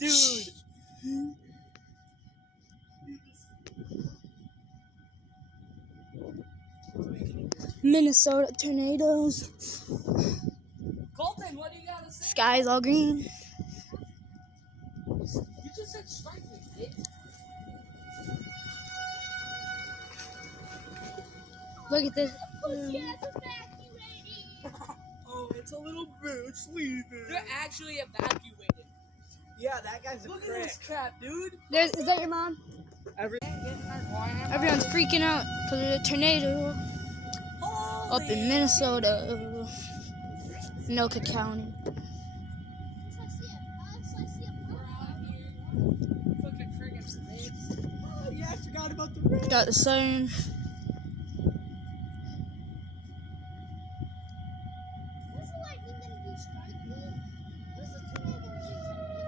Dude. Minnesota tornadoes. Colton, what do you gotta say? Sky's all green. You just said strike me, bitch. Look at this. Oh, it's a little bitch. Leave it. They're actually evacuated. Yeah, that guy's a Look prick. At this crap, dude. Is that your mom? Everyone's freaking out because of the tornado up in Minnesota, Anoka County. Oh, yeah, I forgot about the rain. Got the siren.